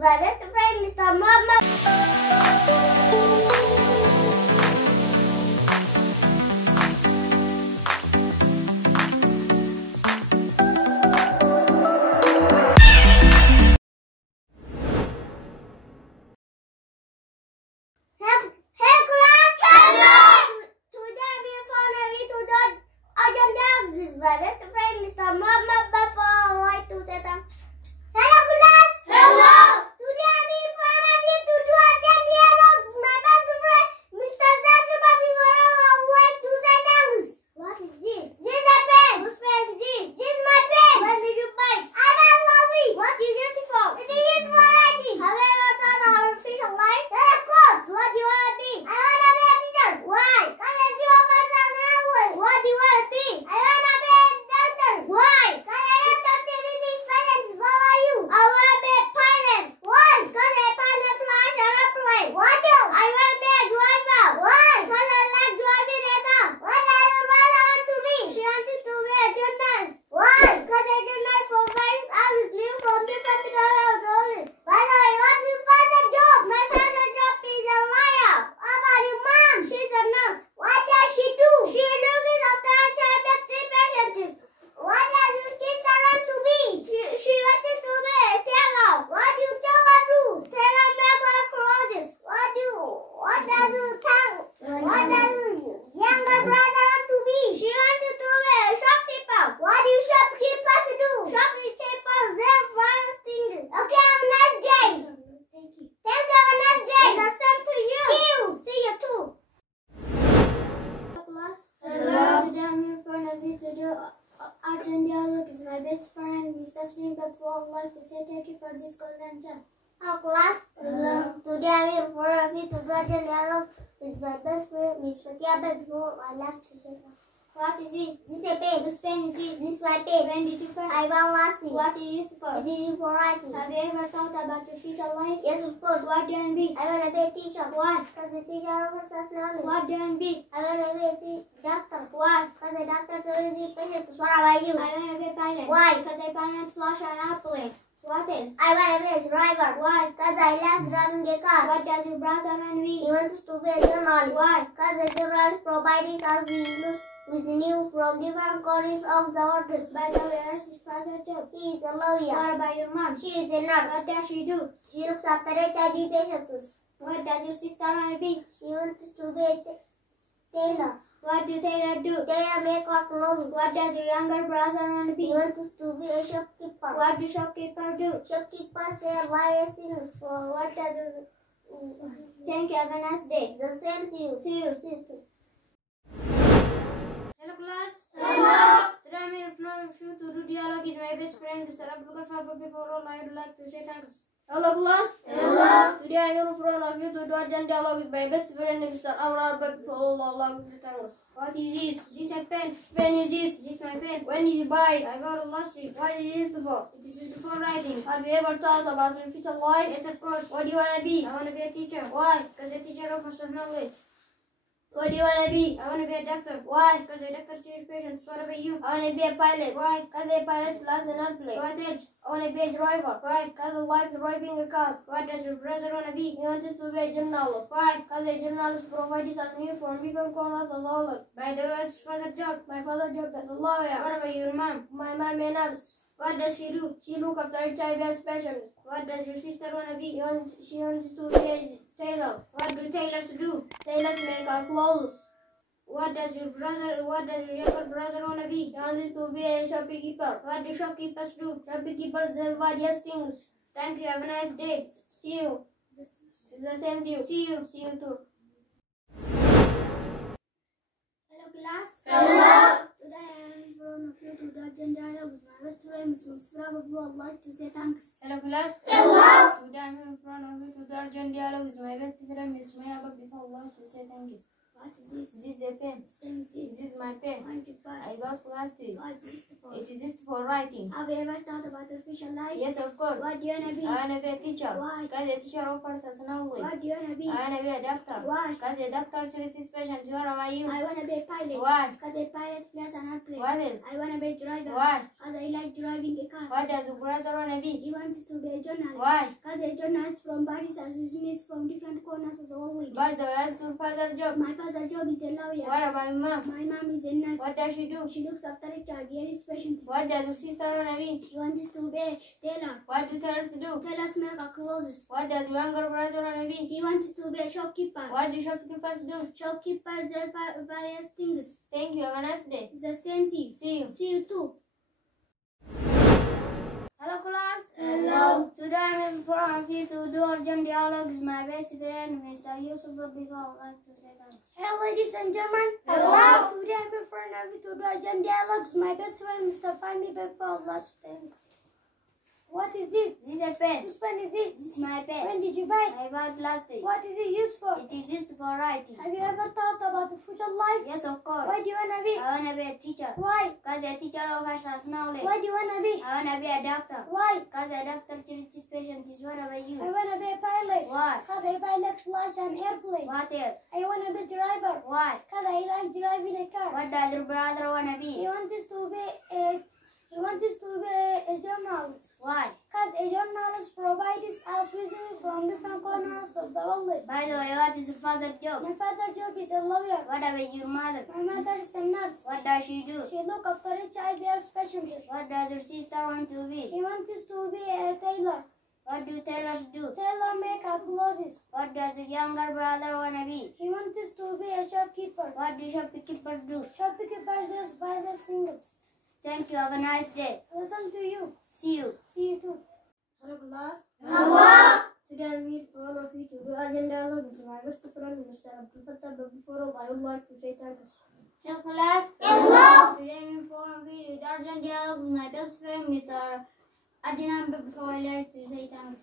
my best friend, Mr. Muhammad. Hey class! Hello! Today we are found a way to the agenda. This is my best friend, Mr. Muhammad. Before I like to say that. Hello class! Hello! Today we are found a way to do agenda. This is my best friend, Mr. Zakir. Before I like to say thanks. What is this? This is a pen. Whose pen is this? This is my pen. When did you buy? I got lovely. What is it for? It is for writing. Have you ever thought of our official life? Yes, of course. What do you want to be? I want to be a teacher. Why? Because I do overseas railway. What do you want to be? I want to be a doctor. Why? Because I don't talk to these patients. What are you? I want to be a pilot. Why? Because I pilot flash airplane. What do? I want to be a driver. Why? Because I like driving a car. What does your brother want to be? She wanted to be a journalist. Why? Because a journalist from Paris. I was new from different countries only. By the way, what's your father's job? My father's job is a lawyer. How about your mom? She's a nurse. What does she do? She looks after her diabetic patients. What does your sister want to be? She wants to be a tailor. What do you tell her to? Tailor make her clothes. What does your younger brother want to be? She wanted to be a shopkeeper. What do shopkeepers do? Shopkeepers sell various things. Okay, have a nice day. Thank you. Thank you, have a nice day. The same to you. See you too. Class. Hello. Today I'm here for a video to do art and dialogue. Is my best friend, Mr. Slim, but I would like to say thank you for this golden time. Hello, class. Hello. Today I'm here for a video to do art and dialogue. Is my best friend, Miss Fatia, but before I like to say that. What is it? This is a pen. This pen is this. This is my pen. When did you buy? I bought last week. What is it for? It is for writing. Have you ever thought about your future life? Yes, of course. What do you want to be? I want to be a teacher. Why? Because the teacher offers us knowledge. What do you want to be? I want to be a doctor. Why? Because the doctor cures the patients. What about you? I want to be a pilot. Why? Because I pilot flash an airplane. What else? I want to be a driver. Why? Because I like driving a car. What does your brother want to be? He wants to be a journalist. Why? Because the journalist provides us with news from different corners of the world. By the way, where's his father's job? He is a lawyer. What about your mom? She is a nurse. What does she do? She looks after HIV patients. What does your sister want to be? She wants to be a tailor. What do tailor do? Tailor make our clothes. What does your younger brother want to be? He wants to be a shopkeeper. What do shopkeepers do? Shopkeepers sell various things. So what does your... Thank you. Have a nice day. The same to you. See you. Hello class. Hello. Today I'm here in front of you to do dialogue. Is my best friend Mr. Abdul Ghaffar, but before all I would like to say thanks. Hello class. Hello. Today I am in front of you to do a dialogue with my best friend Mr. Amrar, but before all I would like to thanks. What is this? This is a pen. This pen is this. This is my pen. When did you buy it? I bought it last week. What is it for? This is for writing. Have you ever thought about your future life? Yes, of course. What do you want to be? I want to be a teacher. Why? Because a teacher offers us knowledge. What do you want to be? I want to be a doctor. Why? Because a doctor cures patients. What about you? I want to be a pilot. Why? Because a pilot flies an airplane. What else? I want to be a driver. Why? Because I like driving a car. What does your brother want to be? He wanted to be a journalist. Why? Because a journalist provides us news from different corners of the world. By the way, what's his father's job? My father's job is a lawyer. What about your mom? My mom is a nurse. What does she do? She looks after HIV patients. What does your sister want to be? She wants to be a tailor. What do tailors do? Tailors make our clothes. What does your younger brother want to be? He wants to be a shopkeeper. What do shopkeepers do? Shopkeepers sell various things. Thank you. Have a nice day. See you. It's the same to you. See you. See you too. Hello class. Hello. Today I am in front of you to do agenda dialogue with my best friend, Miss Musfra. But I would like to say thanks. Hello class. Hello. Today I'm in front of you to the urgent dialogue with my best friend Miss Maya, but before I would like to say thank you. What is this? This is a pen. Spelling this. This is my pen. One to buy. I bought class 3. What is this for? It is used for writing. Have you ever thought about official life? Yes, of course. What do you wanna be? I want to be a teacher. Why? Because a teacher offers us knowledge. What do you wanna be? I want to be a doctor. Why? Because a doctor treats his patients. What about you? I wanna be a pilot. Why? Cause a pilot flies an airplane. What else? I wanna be a driver. Why? Cause I like driving a car. What does your brother want to be? He wants to be a journalist. Why? Cause a journalist from Paris has business from different corners of the world. By the way, what's your father's job? My father's job is a lawyer. What about your mom? My mom is a nurse. What does she do? She looks after HIV AIDS patients. What does your sister want to be? He wants to be a tailor. What do tailors do? Tailors make our clothes. What does your younger brother want to be? He wants to be a shopkeeper. What do shopkeepers do? Shopkeepers sell various things. Thank you. Have a nice day. It's the same thing. See you. See you too. Hello class. Hello. Today I am from here to do urgent dialogues. My best friend Mr. Yusuf Biko would like to say thanks. Hello, ladies and gentlemen. Hello. Today I'm in front of you to do urgent dialogues. My best friend Mr. Fahmi Beko last thanks. What is it? This is a pen. Whose pen is it? This is my pen. When did you buy it? I bought last week. What is it used for? It is used for writing. Have you ever thought about the future life? Yes, of course. What do you wanna be? I want to be a teacher. Why? Because a teacher offers us knowledge. What do you wanna be? I want to be a doctor. Why? Because a doctor treats his patients. What about you? I wanna be a pilot. Why? Cause I pilot flash an airplane. What else? I wanna be a driver. Why? Cause I like driving a car. What does your brother want to He be? wants to be a journalist. Why? Cause a journalist provides us business from different corners of the world. By the way, what is your father's job? My father's job is a lawyer. What about your mother? My mother is a nurse. What does she do? She looks after HIV patients. What does your sister want to be? He wants to be a tailor. What do tailors do? Tailor make our clothes. What does your younger brother want to be? He wants to be a shopkeeper. What do shopkeepers do? Shopkeeper just buy the singles. Thank you. Have a nice day. Listen to you. See you. See you too. Hello class. Hello. Today I'm here for all of you to do urgent dialogue with my best friend Mr. Abdul Fattah, but before all I would like to say thank you. Hello, class. Hello. Today I'm informed with urgent dialogue with my best friend, Mr. Adnan, but before I like to say thanks.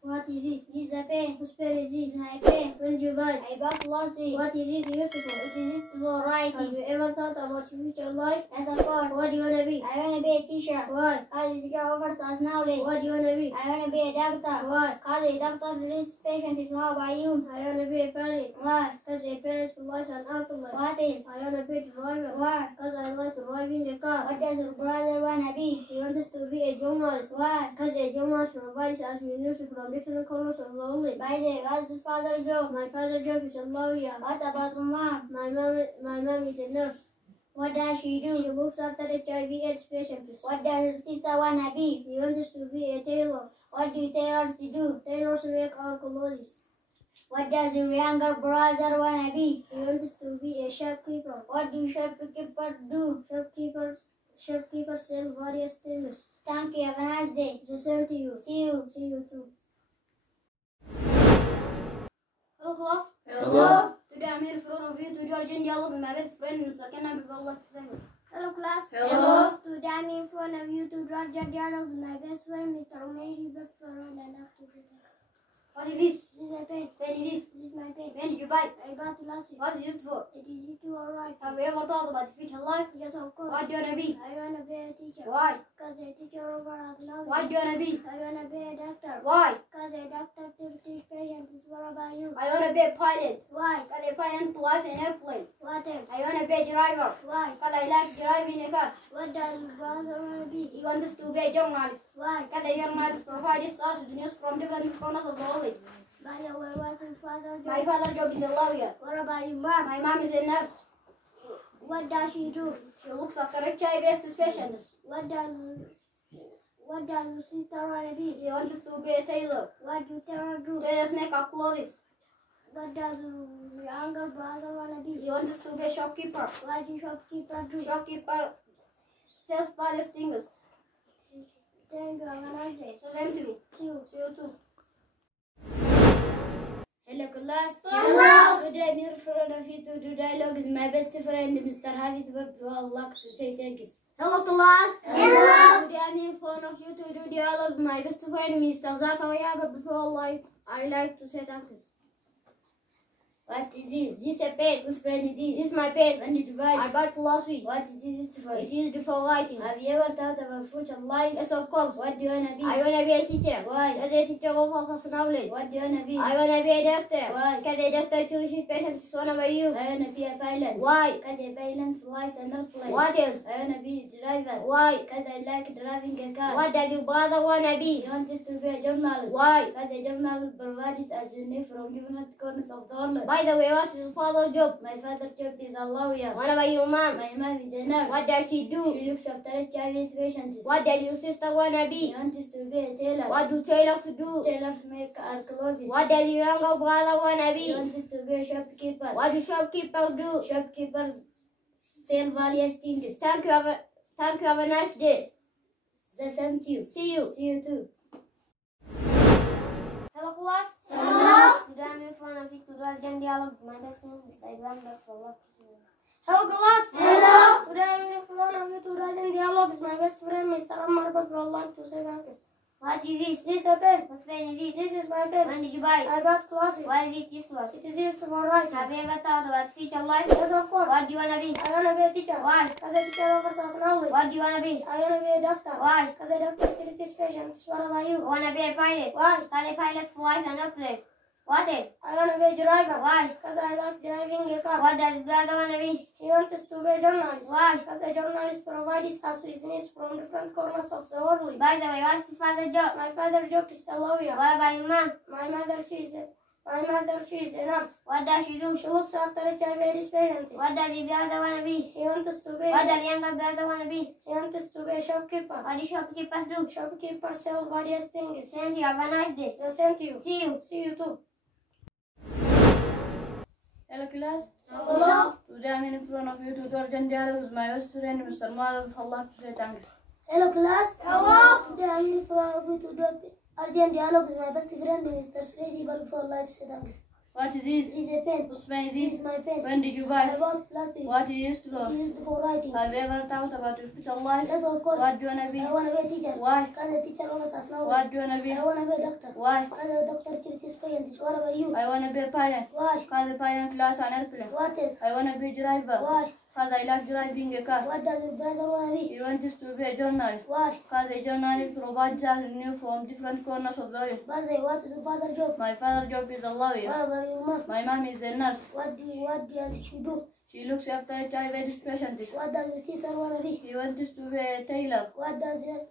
What is this? This is a pen. Whose pen is this? My pen. When did you buy it? I bought last week. What is this used for? It is used for Have writing. you ever thought about your future life? Yes, of course. What do you wanna be? I want to be a teacher. Why? Cause the teacher offers us knowledge. What do you wanna be? I want to be a doctor. Why? Cause the doctor treats patients. How about you? I wanna be a pilot. Why? Cause a pilot flies an airplane. What else? I wanna be a driver. Why? Cause I like driving a car. What does your brother wanna be? He wants to be a journalist. Why? Cause a journalist provides us with news from different corners of the world. By the way, what's your father's job? My father's job is a lawyer. What about your mom? My mom is a nurse. What does she She do? looks after HIV/AIDS patients. What does your sister wanna be? He wants to be a tailor. What do tailors do? Tailors make our clothes. What does your younger brother wanna be? He wants to be a shopkeeper. What do shopkeepers do? Shopkeepers sell various things. Thank you. Have a nice day. The same to you. See you. See you too. Hello, class. Hello. Today I'm here in front of you to do urgent dialogue with my best friend, Mr. Kenan Bilbao. Hello class. Hello. Today I'm in front of you to do urgent dialogue with my best friend Mr. Umairi Befaro. What is this? This is a pen. When is this? This is my pen. When did you buy it? I bought it last week. What is it for? It is used to write. Have you ever thought about future life? Yes, of course. What do you wanna be? I wanna be a teacher. Why? Cause a teacher over us knowledge. What do you wanna be? I wanna be a doctor. Why? Cause a doctor teaches patients. What about you? I wanna be a pilot. Why? Cause I pilot flies an airplane. What else? I wanna be a driver. Why? Cause I like driving a car. What does brother wanna be? He wants to be a journalist. Why? Cause the journalist provides us with news from different corners of the world. By the way, what's your father's My job? father's job is a lawyer. What about your mom? My mom is a nurse. What does she do? She looks after HIV patients. What does your sister wanna be? He wants to be a tailor. What do Tara do? Tailors make up clothes. What does your younger brother wanna be? He wants to be a shopkeeper. What do shopkeeper do? Shopkeeper sells various things. Thank you, have a nice day. So same to me. See you. See you too. Hello class. Hello. Today I'm here in front of you to do dialogue with my best friend Mr. Hafid Babdu. I would like to say thank you. Hello class. Hello. Today I'm here in front of you to do dialogue with my best friend Mr. Zakaria. But before I like to say thank you. What is this? This a pen. Whose pen is this? This is my pen. When did you buy I it? bought it last week. What is this used for? It is for writing. Have you ever thought of a future life? Yes, of course. What do you wanna be? I wanna be a teacher. Why? As a teacher of us knowledge. What do you wanna be? I wanna be a doctor. Why? Because a doctor chooses patients. What about you? I wanna be a pilot. Why? Because a pilot flies an airplane. What else? I wanna be a driver. Why? Because I like driving a car. What does your brother wanna be? He wants to be a journalist. Why? Because a journalist provides us news from different corners of the world. By the way, what is your father's job? My father's job is a lawyer. What about your mom? My mom is a nurse. What does she do? She looks after HIV patients. What does your sister wanna He be? wants to be a tailor. What do tailors do? Tailors make our clothes. What does your younger brother wanna He be? wants to be a shopkeeper. What do shopkeepers do? Shopkeepers sell various things. Thank you. Have a nice day. The same to you. See you. See you too. Hello class. Hello. Today I'm in front of you to do a dialogue with my best friend, Mr. Ibrahim Bakfallah. Hello class. Hello. Today I'm in front of you to write in dialogues. My best friend Mr. Ammar but would like to say thanks. What is this? This is a pen. What pen is it? This is my pen. When did you buy it? I bought class. Why is it this one? It is used for writing. Have you ever thought about future life? Yes, of course. What do you wanna be? I wanna be a teacher. Why? As a teacher offers us knowledge. What do you wanna be? I wanna be a doctor. Why? As a doctor treats patients. What about You you? wanna be a pilot? Why? Cause a pilot flies an airplane. What else? I wanna be a driver. Why? Because I like driving a car. What does the other wanna be? He wants to be a journalist. Why? Because a journalist provides us with news from different corners of the world. By the way, what's your father's job? My father's job is a lawyer. What about your mom? My mother, she is a nurse. What does she do? She looks after HIV patients. What does the brother wanna be? He wants to be. What does the younger brother wanna be? He wants to be a shopkeeper. What do shopkeepers do? Shopkeepers sell various things. Thank you. Have a nice day. The same to you. See you. See you too. Hello class. Hello. Today I'm in front of you to do urgent dialogue with my best friend Mr. Madhav Allah to say thanks. Hello class. Hello. Today I'm in front of you to do urgent dialogue with my best friend Mr. Tracy Bakfallah to say thanks. What is this? This is a pen. Whose pen is This it? is my pen. When did you buy I it? bought it last week. What is used It for? is used for writing. Have you ever thought about your future life? Yes, of course. What do you wanna be? I want to be a teacher. Why? Because a teacher offers us knowledge. What do you wanna be? I want to be a doctor. Why? Because a doctor treats patients. What about you? I wanna be a pilot. Why? Cause the pilot flies an airplane. What else? I wanna be a driver. Why? Cause I like driving a car. What does your brother want to be? He wants to be a journalist. Why? Cause a journalist provides us news from different corners of the world. By the way, what is your father's job? My father's job is a lawyer. What about your mom? My mom is a nurse. What does she do? She looks after HIV patients. What does your sister want to be? He wants to be a tailor. What does your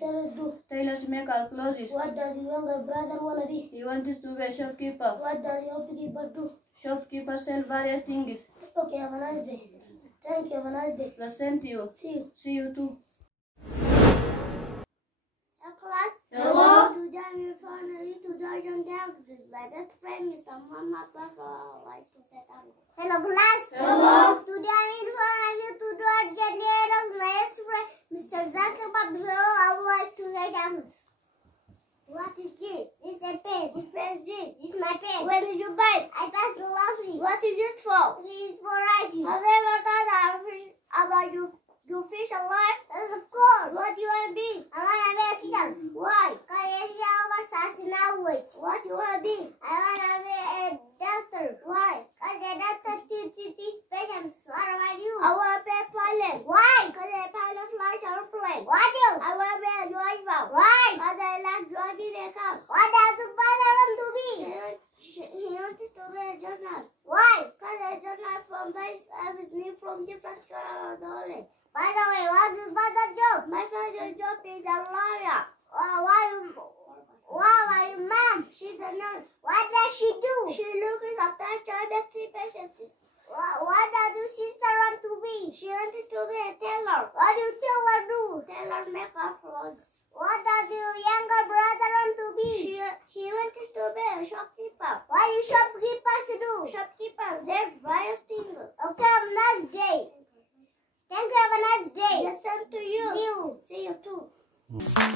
parents do? Tailors make our clothes. What does your younger brother want to be? He wants to be a shopkeeper. What does your shopkeeper do? Shopkeepers sell various things. Okay, have a nice day. Thank you, have a nice day. The same to you. See you. See you too. Hello class. Hello. Today I'm in front of you to do urgent dialogue with my best friend, Mr. Muhammad Bakfallah. Like to say thank you. Hello class. Hello. Today I'm in front of you to do urgent dialogue with my best friend, Mr. Zakir Bakfallah. I would like to say thank you. What is this? This is a pen. Which pen is this? This is my pen. When did you buy it? I passed it last week. What is this for? It is for writing. Have you ever thought about your future life? Yes, of course. What do you want to be? I want to be a teacher. Why? Because a teacher offers us knowledge. What do you want to be? I want to be a doctor. Why? Because a doctor teaches patients. What about you? I want to be a pilot. Why? Because a pilot flies an airplane. What else? I want to be a driver. Why? Because I like driving a car. What does the brother want to be? He wants to be a journalist. Why? Because a journalist provides us news from different corners of the world. By the way, what's his father's job? My father's job is a lawyer. Why about your mom? She's a nurse. What does she do? She looks after HIV patients. What does your sister want to be? She wants to be a tailor. What do tailor do? Tailor make up clothes. What does your younger brother want to be? He wants to be a shopkeeper. What do shopkeepers do? Shopkeepers, they're various things. Okay, have a nice day. Thank you, have a nice day. The same to you. See you too.